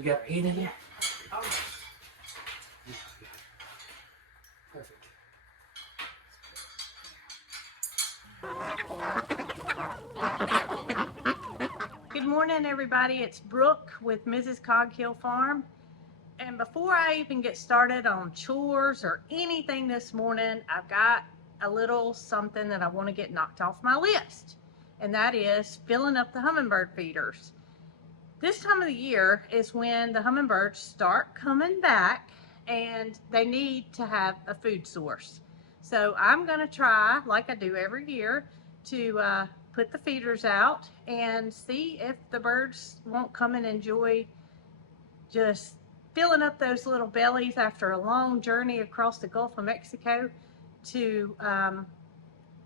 You got heat in there? Perfect. Good morning, everybody. It's Brooke with Mrs. Cog Hill Farm. And before I even get started on chores or anything this morning, I've got a little something that I want to get knocked off my list. And that is filling up the hummingbird feeders. This time of the year is when the hummingbirds start coming back and they need to have a food source. So I'm going to try, like I do every year, to put the feeders out and see if the birds won't come and enjoy just filling up those little bellies after a long journey across the Gulf of Mexico to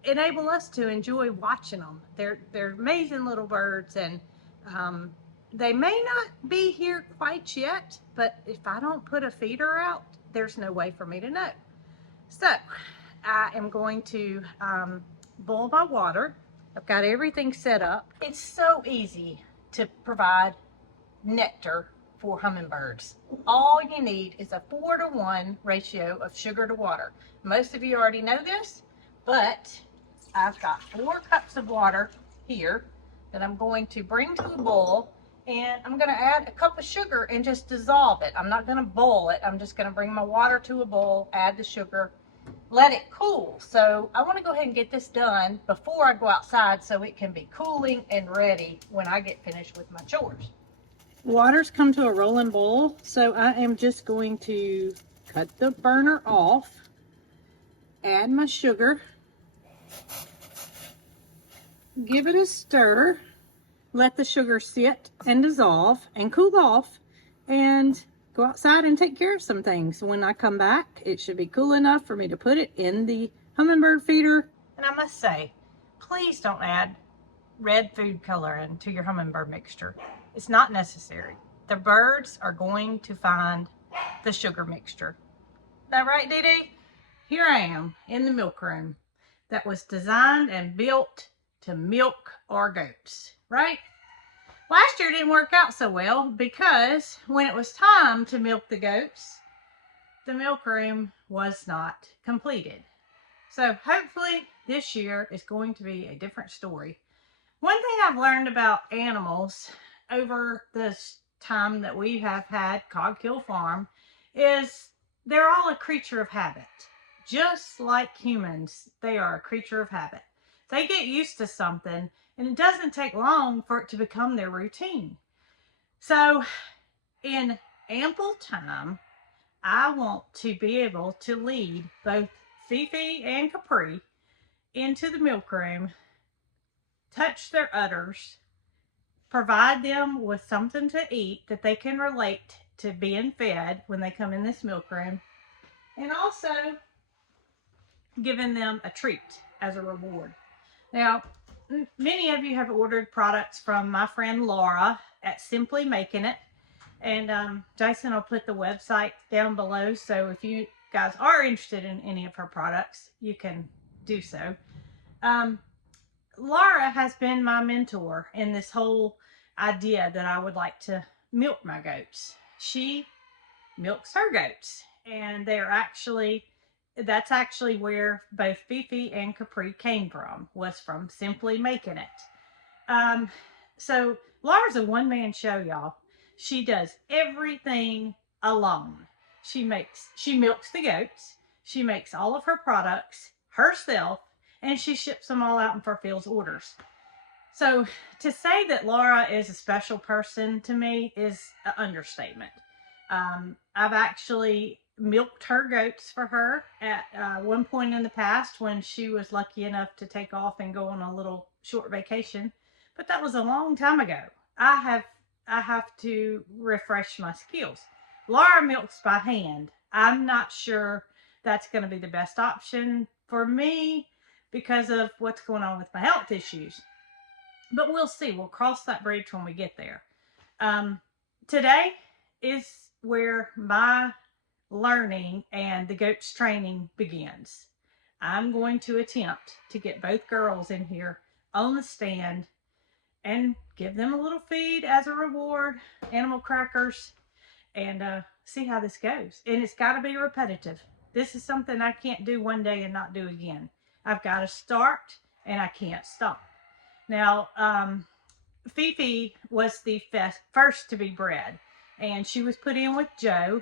enable us to enjoy watching them. They're amazing little birds, and they may not be here quite yet, but if I don't put a feeder out, there's no way for me to know. So I am going to boil my water. I've got everything set up. It's so easy to provide nectar for hummingbirds. All you need is a 4-to-1 ratio of sugar to water. Most of you already know this, but I've got 4 cups of water here that I'm going to bring to a boil, and I'm going to add a cup of sugar and just dissolve it. I'm not going to boil it. I'm just going to bring my water to a boil, add the sugar, let it cool. So I want to go ahead and get this done before I go outside so it can be cooling and ready when I get finished with my chores. Water's come to a rolling boil, so I am just going to cut the burner off, add my sugar, give it a stir, let the sugar sit and dissolve and cool off, and go outside and take care of some things. When I come back, it should be cool enough for me to put it in the hummingbird feeder. And I must say, please don't add red food coloring to your hummingbird mixture. It's not necessary. The birds are going to find the sugar mixture. Is that right, Dee Dee? Here I am in the milk room that was designed and built to milk our goats, right? Last year didn't work out so well because when it was time to milk the goats, the milk room was not completed. So hopefully this year is going to be a different story. One thing I've learned about animals over this time that we have had Cog Hill Farm is they're all a creature of habit. Just like humans, they are a creature of habit. They get used to something, and it doesn't take long for it to become their routine. So in ample time, I want to be able to lead both Fifi and Capri into the milk room, touch their udders, provide them with something to eat that they can relate to being fed when they come in this milk room, and also giving them a treat as a reward. Now, many of you have ordered products from my friend Laura at Simply Making It, and Jason will put the website down below, so if you guys are interested in any of her products, you can do so. Laura has been my mentor in this whole idea that I would like to milk my goats. She milks her goats, and that's actually where both Fifi and Capri came from, was from Simply Making It. So Laura's a one-man show, y'all. She does everything alone. She milks the goats, she makes all of her products herself, and she ships them all out in Fairfield's orders. So to say that Laura is a special person to me is an understatement. I've actually milked her goats for her at one point in the past when she was lucky enough to take off and go on a little short vacation, but that was a long time ago. I have to refresh my skills. Laura milks by hand. I'm not sure that's going to be the best option for me because of what's going on with my health issues. But we'll see. We'll cross that bridge when we get there. Today is where my learning and the goats training begins. I'm going to attempt to get both girls in here on the stand and give them a little feed as a reward, animal crackers, and see how this goes. And it's got to be repetitive. This is something I can't do one day and not do again. I've got to start and I can't stop. Now, Fifi was the first to be bred, and she was put in with Joe,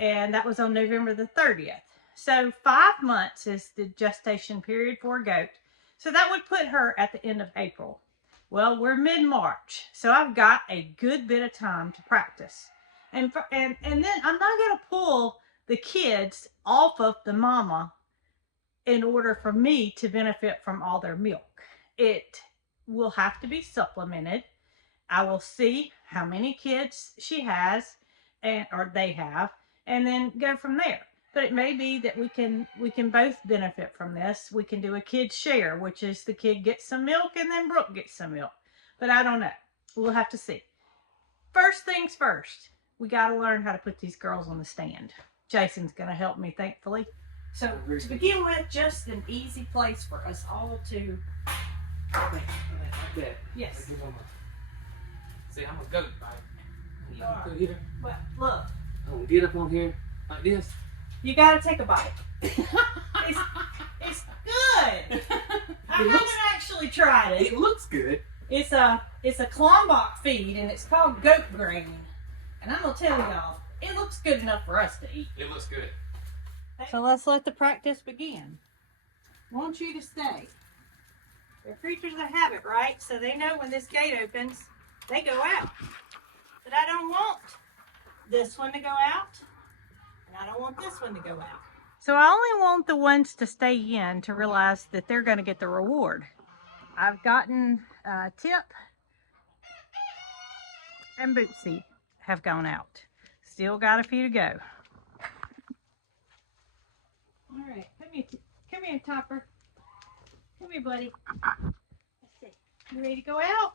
and that was on November the 30th. So 5 months is the gestation period for a goat. So that would put her at the end of April. Well, we're mid-March, so I've got a good bit of time to practice. And then I'm not going to pull the kids off of the mama in order for me to benefit from all their milk. It will have to be supplemented. I will see how many kids she has or they have, and then go from there. But it may be that we can both benefit from this. We can do a kid share, which is the kid gets some milk and then Brooke gets some milk. But I don't know. We'll have to see. First things first, we got to learn how to put these girls on the stand. Jason's going to help me, thankfully. So to begin with, just an easy place for us all to... Like that. Yes. See, I'm a goat, right? You are. Here. Well, look. I'm gonna get up on here like this. You gotta take a bite. It's good. I haven't actually tried it. It looks good. It's a Klombach feed, and it's called goat grain. And I'm gonna tell y'all, it looks good enough for us to eat. It looks good. So let's let the practice begin. I want you to stay. They're creatures of habit, right? So they know when this gate opens, they go out. But I don't want this one to go out, and I don't want this one to go out. So I only want the ones to stay in to realize that they're going to get the reward. I've gotten Tip and Bootsy have gone out. Still got a few to go. All right, come here, Topper. Come here, buddy. Let's see. You ready to go out?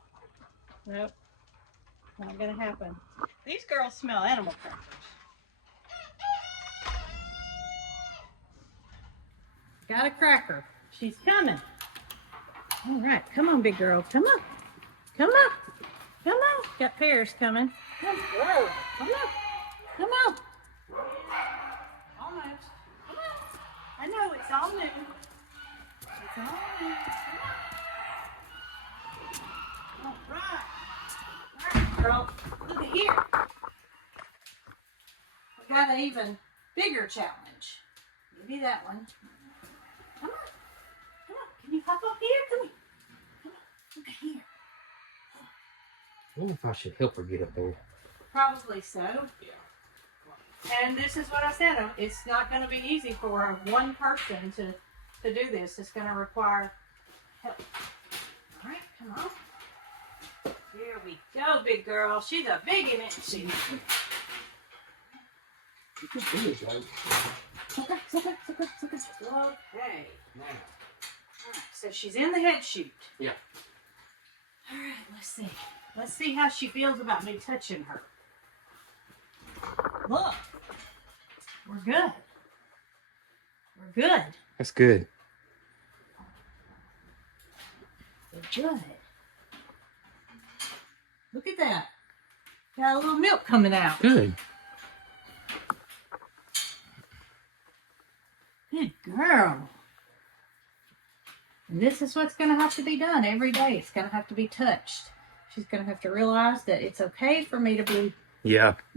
Nope. Not gonna happen. These girls smell animal crackers. Got a cracker. She's coming. All right, come on, big girl. Come on. Come on. Come on. Got pears coming. Come on. Come on. Come on. Almost. Come on. I know it's all new. It's all new. All right. All right, girl. Look at here. We got an even bigger challenge. Give me that one. Come on. Come on. Can you hop up here? Come here. Come on. Look at here. I wonder if I should help her get up there. Probably so. Yeah. And this is what I said. It's not going to be easy for one person to do this. It's going to require help. All right, come on. Here we go, big girl. She's a big one, isn't she? Okay. Now. All right, so she's in the head chute. Yeah. All right, let's see. Let's see how she feels about me touching her. Look. We're good. We're good. That's good. We're good. Look at that. Got a little milk coming out. Good. Good girl. And this is what's going to have to be done every day. It's going to have to be touched. She's going to have to realize that it's okay for me to be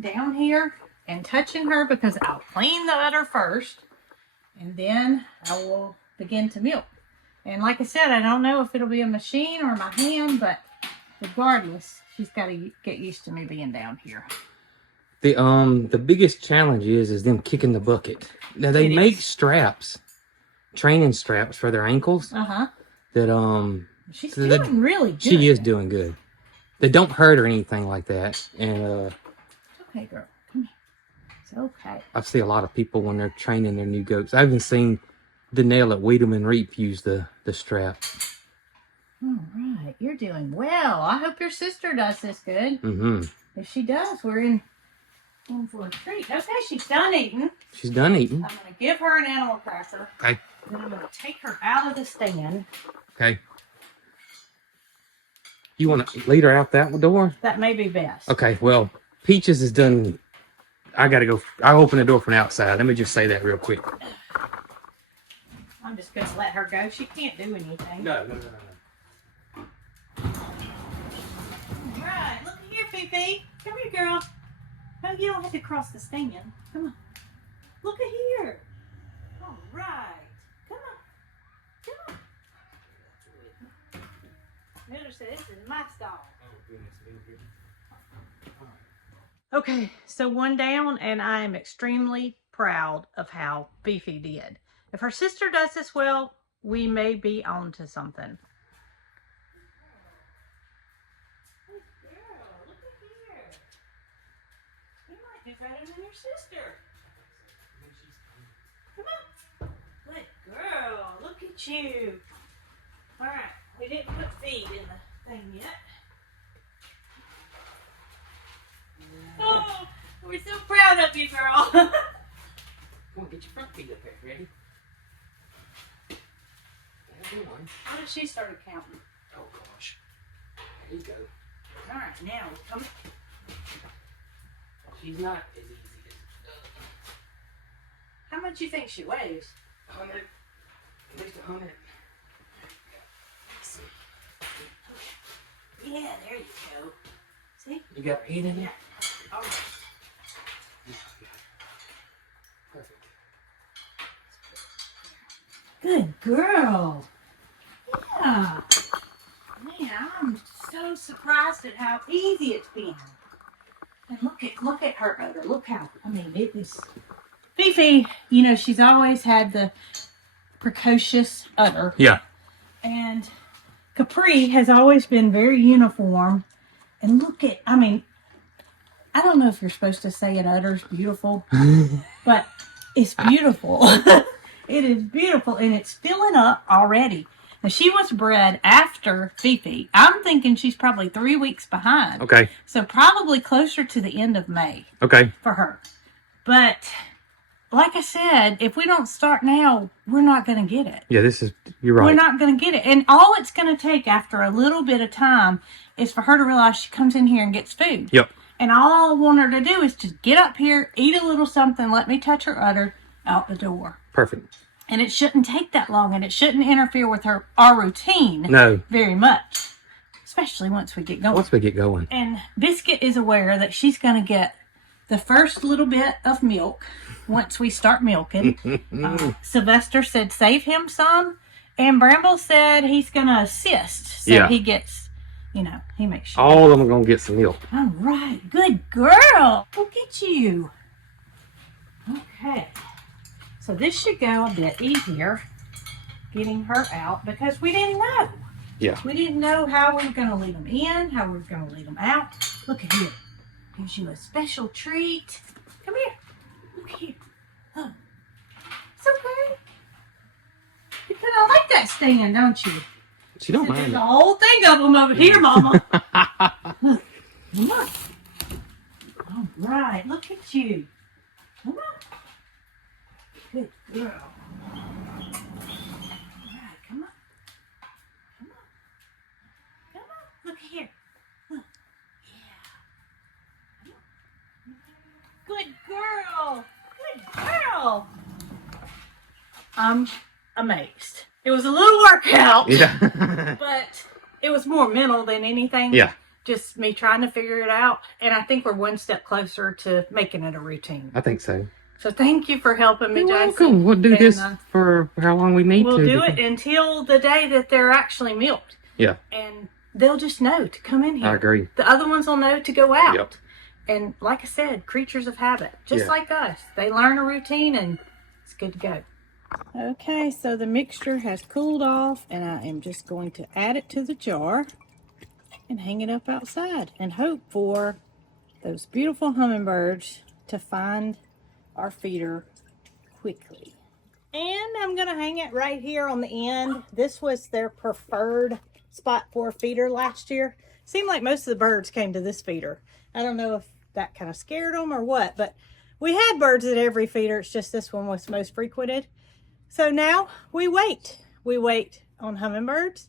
down here and touching her, because I'll clean the udder first, and then I will begin to milk. And like I said, I don't know if it'll be a machine or my hand, but regardless, she's got to get used to me being down here. The biggest challenge is them kicking the bucket. Now they make straps, training straps for their ankles. That she's doing really good. She is doing good. They don't hurt or anything like that. And it's okay, girl. Come here. It's okay. I see a lot of people when they're training their new goats. I haven't seen Danelle at Weedham and Reap use the strap. All right, you're doing well. I hope your sister does this good. Mm-hmm. If she does, we're in for a treat. Okay, she's done eating. She's done eating. I'm going to give her an animal cracker. Okay. Then I'm going to take her out of the stand. Okay. You want to lead her out that door? That may be best. Okay, well, Peaches has done I gotta go. I'll open the door from the outside. Let me just say that real quick. I'm just gonna let her go. She can't do anything. No. Right, look here, Fifi. Come here, girl. No, you don't have to cross the stand. Come on. Look at here. All right. Come on. Miller said this is my stall. Okay, so one down, and I am extremely proud of how Fifi did. If her sister does this well, we may be on to something. Good girl, look at here. You might do better than your sister. Come on. Good girl, look at you. All right, we didn't put feed in the thing yet. Oh, we're so proud of you, girl. Come on, get your front feet up there. Ready? What if she started counting? Oh gosh. There you go. All right, now we're coming. She's not as easy as. How much you think she weighs? 100. At least 100. Yeah, there you go. See? You got her head in there? All right. Perfect. Good girl. Yeah. Man, I'm so surprised at how easy it's been. And look at her udder. Look how, I mean, it is. Fifi, you know, she's always had the precocious udder. Yeah. And Capri has always been very uniform. And look at, I mean, I don't know if you're supposed to say an udder's beautiful, but it's beautiful. It is beautiful, and it's filling up already. Now, she was bred after Fifi. I'm thinking she's probably 3 weeks behind. Okay. So probably closer to the end of May. Okay. For her. But like I said, if we don't start now, we're not going to get it. Yeah, you're right. We're not going to get it. And all it's going to take after a little bit of time is for her to realize she comes in here and gets food. Yep. And all I want her to do is just get up here, eat a little something, let me touch her udder, out the door. Perfect. And it shouldn't take that long, and it shouldn't interfere with our routine. No. Very much. Especially once we get going. Once we get going. And Biscuit is aware that she's going to get the first little bit of milk once we start milking. Sylvester said save him some. And Bramble said he's going to assist. So he gets, you know, he makes sure. All of them are going to get some milk. All right. Good girl. Look at you. Okay. So this should go a bit easier getting her out because we didn't know. Yeah. We didn't know how we were going to lead them in, how we were going to lead them out. Look at here. Gives you a special treat. Come here. Look here. Oh. It's okay. You kind of like that stand, don't you? She don't There's mind a it. whole thing of them over here, Mama. Come on. All right. Look at you. Come on. Good girl. All right, come on. Come on. Come on. Look here. Look. Yeah. Good girl. Good girl. I'm amazed. It was a little workout. Yeah. But it was more mental than anything. Yeah. Just me trying to figure it out. And I think we're one step closer to making it a routine. I think so. So thank you for helping me, You're Jason. welcome. We'll do this And, for how long we need to. We'll do it until the day that they're actually milked. Yeah. And they'll just know to come in here. I agree. The other ones will know to go out. Yep. And like I said, creatures of habit. Just Yeah. like us. They learn a routine and it's good to go. Okay, so the mixture has cooled off and I am just going to add it to the jar and hang it up outside and hope for those beautiful hummingbirds to find our feeder quickly. And I'm going to hang it right here on the end. This was their preferred spot for a feeder last year. Seemed like most of the birds came to this feeder. I don't know if that kind of scared them or what, but we had birds at every feeder. It's just this one was most frequented. So now we wait. We wait on hummingbirds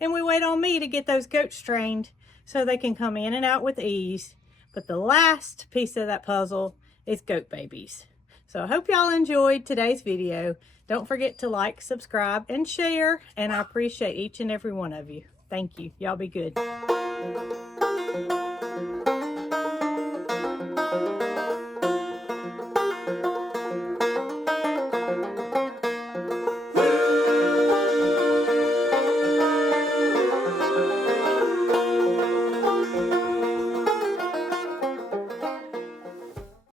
and we wait on me to get those goats trained so they can come in and out with ease. But the last piece of that puzzle is goat babies. So I hope y'all enjoyed today's video. Don't forget to like, subscribe, and share. And I appreciate each and every one of you. Thank you. Y'all be good.